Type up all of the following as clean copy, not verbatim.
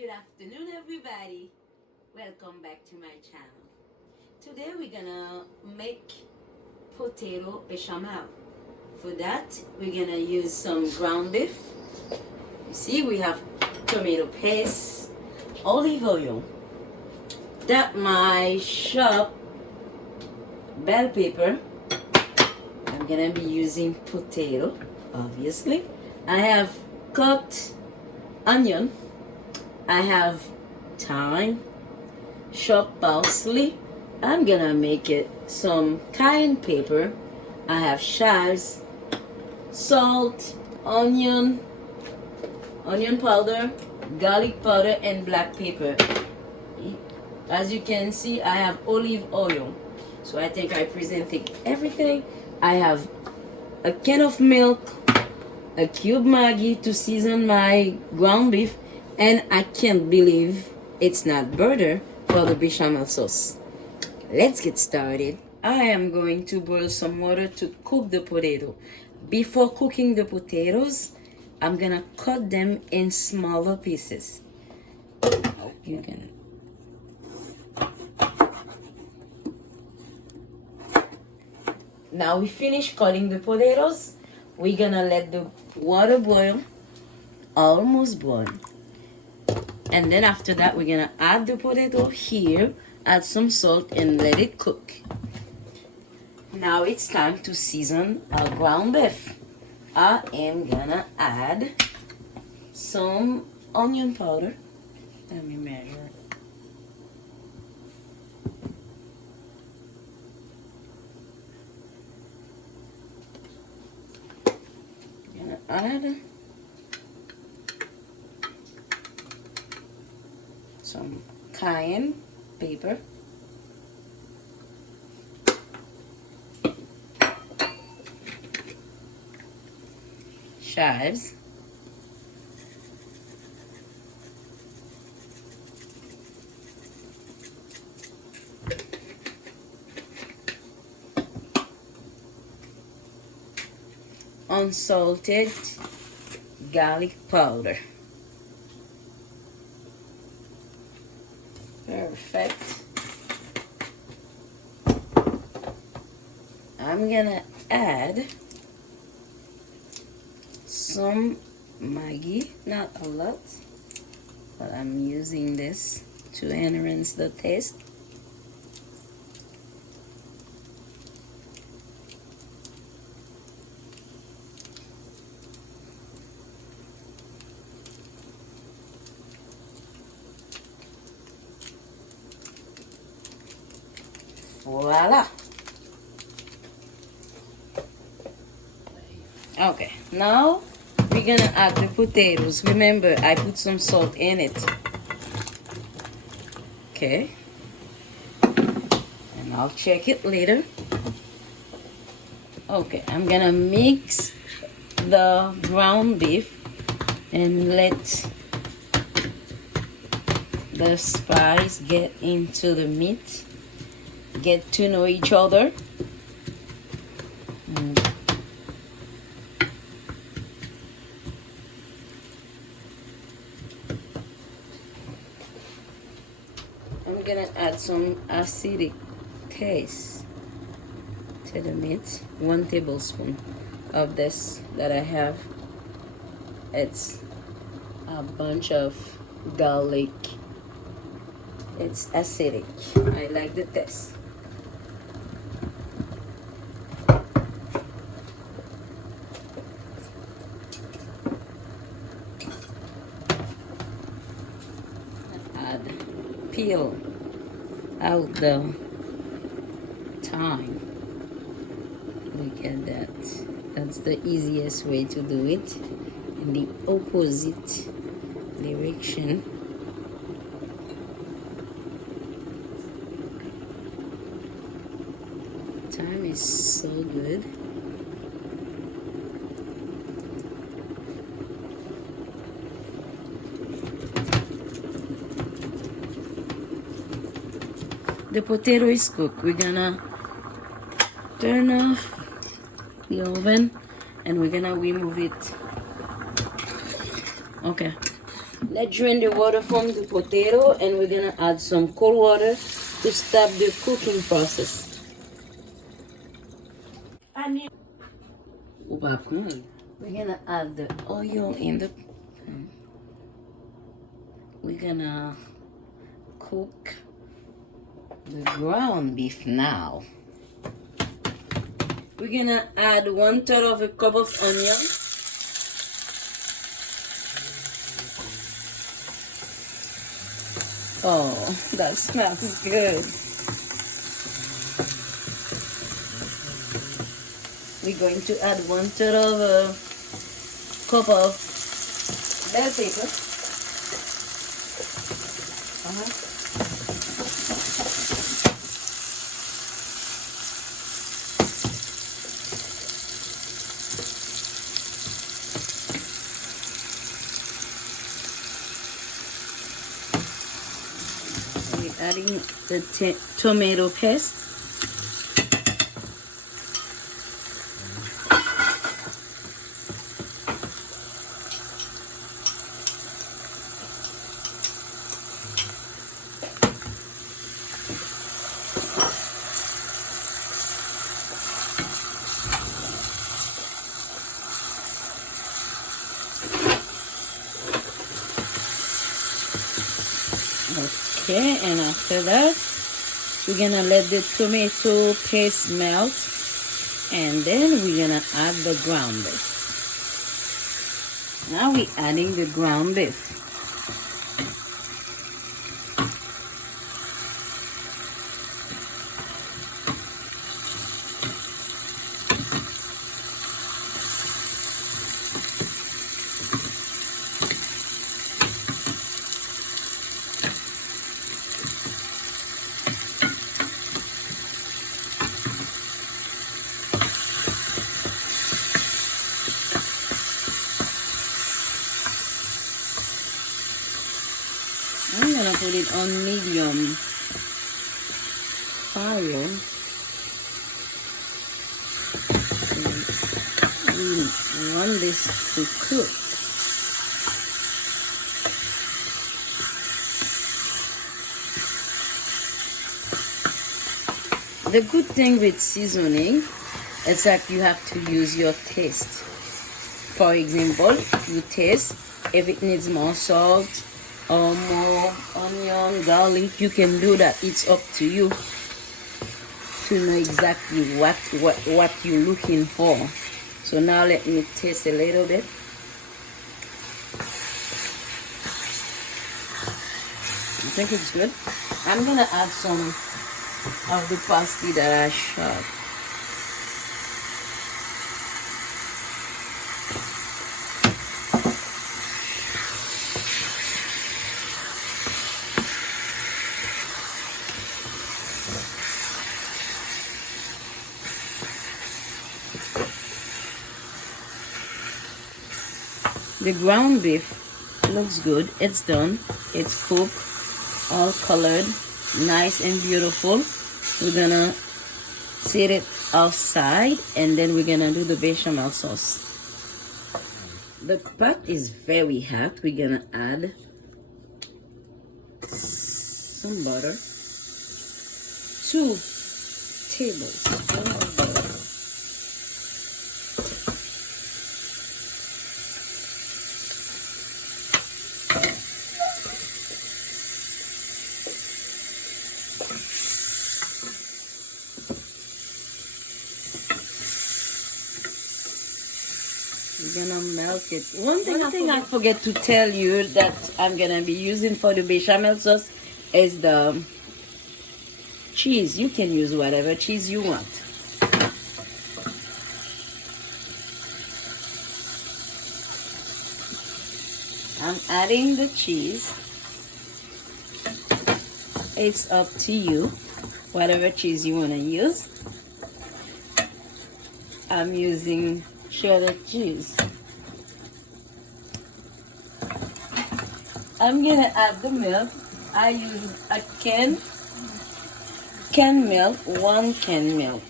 Good afternoon, everybody. Welcome back to my channel. Today we're gonna make potato bechamel. For that, we're gonna use some ground beef. You see, we have tomato paste, olive oil, that my shop bell pepper. I'm gonna be using potato, obviously. I have cooked onion. I have thyme, chopped parsley. I'm gonna make it some cayenne pepper. I have chives, salt, onion powder, garlic powder, and black pepper. As you can see, I have olive oil. So I think I presented everything. I have a can of milk, a cube Maggi to season my ground beef, and I can't believe it's not butter for the bechamel sauce. Let's get started. I am going to boil some water to cook the potato. Before cooking the potatoes, I'm gonna cut them in smaller pieces. You can. Now we finish cutting the potatoes. We're gonna let the water boil, almost boil. And then after that, we're gonna add the potato here, add some salt, and let it cook. Now it's time to season our ground beef. I am gonna add some onion powder. Let me measure. Gonna add some cayenne pepper, chives, unsalted garlic powder. Perfect. I'm gonna add some Maggi, not a lot, but I'm using this to enhance the taste. Voila. Okay, now we're gonna add the potatoes. Remember, I put some salt in it. Okay, and I'll check it later. Okay, I'm gonna mix the ground beef and let the spice get into the meat, get to know each other. I'm gonna add some acidic taste to the meat. 1 tablespoon of this that I have. It's a bunch of garlic. It's acidic. I like the taste. Peel out the thyme. Look at that. That's the easiest way to do it. In the opposite direction. Thyme is so good. The potato is cooked. We're gonna turn off the oven and we're gonna remove it. Okay, Let's drain the water from the potato, and we're gonna add some cold water to start the cooking process. We're gonna add the oil in the pan. We're gonna cook the ground beef now. We're gonna add 1/3 of a cup of onion. Oh, that smells good. We're going to add 1/3 of a cup of bell pepper. We're adding the tomato paste. Okay, and after that, we're gonna let the tomato paste melt, and then we're gonna add the ground beef. Now we're adding the ground beef. I'm gonna put it on medium fire. We want this to cook. The good thing with seasoning is that you have to use your taste. For example, you taste if it needs more salt or more onion, garlic, you can do that. It's up to you to know exactly what you're looking for. So now let me taste a little bit. I think it's good. I'm gonna add some of the parsley that I shot. The ground beef looks good. It's done. It's cooked, all colored, nice and beautiful. We're gonna set it outside, and then we're gonna do the bechamel sauce. The pot is very hot. We're gonna add some butter, 2 tablespoons of butter. We're gonna melt it. One thing I forget to tell you that I'm gonna be using for the bechamel sauce is the cheese. You can use whatever cheese you want. I'm adding the cheese. It's up to you, whatever cheese you want to use. I'm using cheddar cheese. I'm gonna add the milk. I use a canned milk, 1 can milk.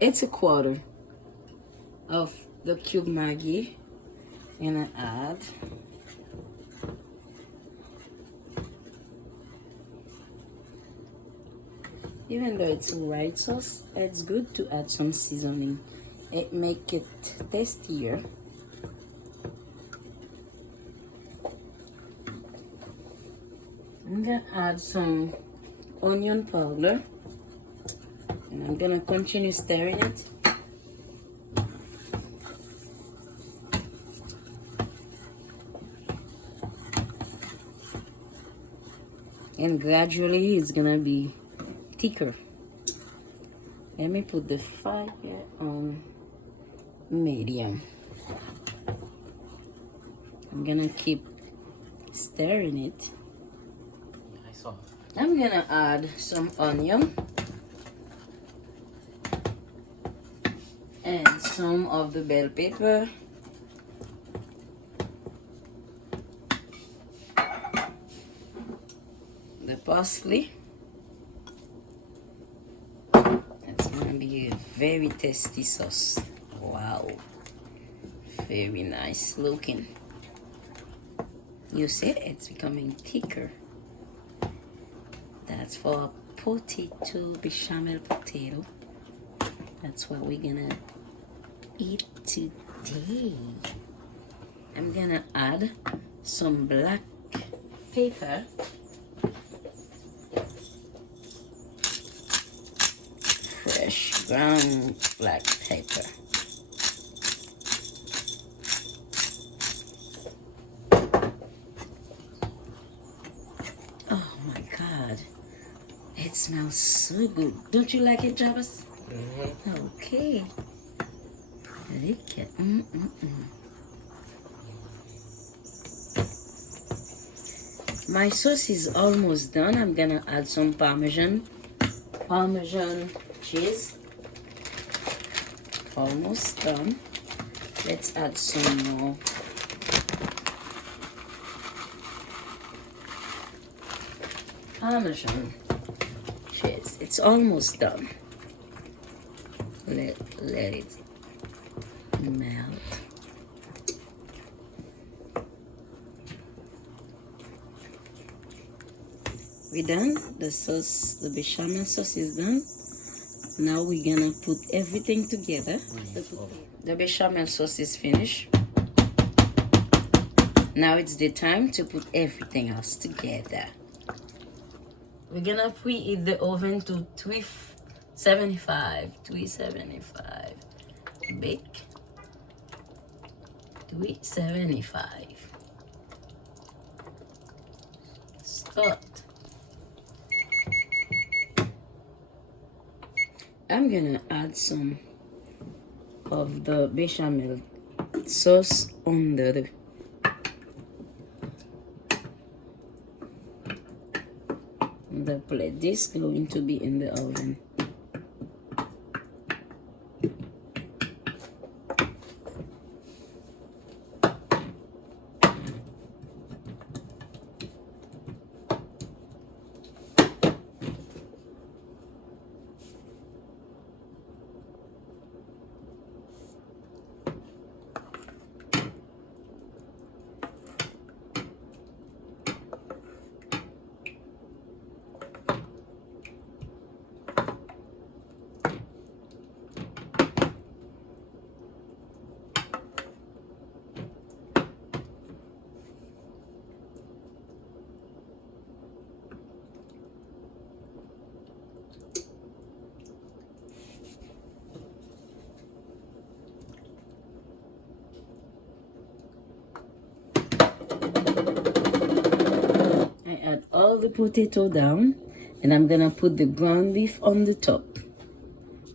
It's a quarter of the cube Maggi. Gonna add even though it's a white sauce, it's good to add some seasoning. It make it tastier. I'm gonna add some onion powder and I'm gonna continue stirring it. And gradually it's gonna be thicker. Let me put the fire on medium. I'm gonna keep stirring it. I'm gonna add some onion and some of the bell pepper. The parsley. It's gonna be a very tasty sauce. Wow, very nice looking. You see, it's becoming thicker. That's for potato, bechamel potato. That's what we're gonna eat today. I'm gonna add some black pepper. Fresh ground black pepper. Oh my God, it smells so good. Don't you like it, Jarvis? Okay. Look at My sauce is almost done. I'm gonna add some Parmesan cheese. Almost done. Let's add some more. Parmesan cheese. It's almost done. Let it melt. We're done. The sauce, the bechamel sauce is done. Now we're gonna put everything together. The bechamel sauce is finished. Now it's the time to put everything else together. We're gonna preheat the oven to 375. Bake. 375. Start. I'm gonna add some of the bechamel sauce on the plate. This is going to be in the oven. Add all the potato down and I'm gonna put the ground beef on the top.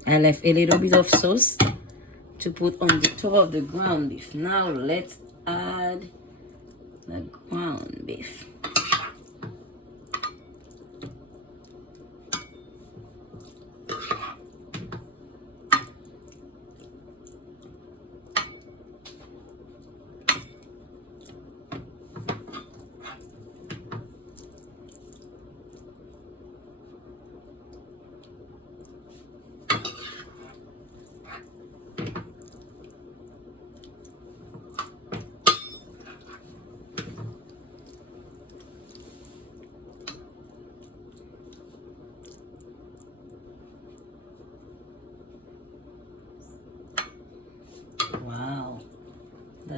I left a little bit of sauce to put on the top of the ground beef. Now let's add the ground beef.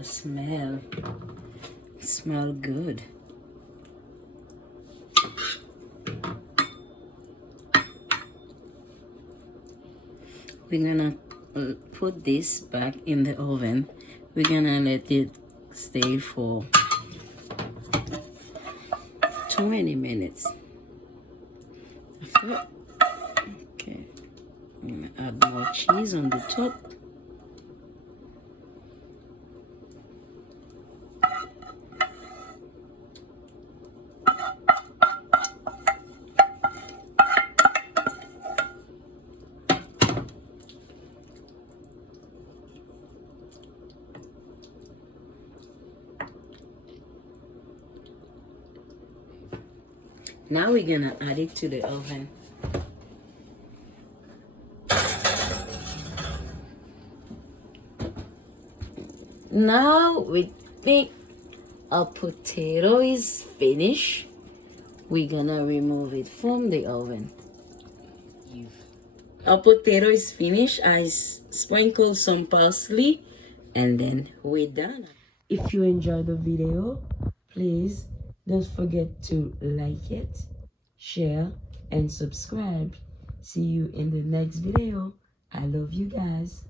the smell. It smells good. We're gonna put this back in the oven. We're gonna let it stay for 20 minutes. Okay, I'm gonna add more cheese on the top. Now we're gonna add it to the oven. Now we think our potato is finished. We're gonna remove it from the oven. Our potato is finished. I sprinkled some parsley and then we're done. If you enjoyed the video, please don't forget to like it, share, and subscribe. See you in the next video. I love you guys.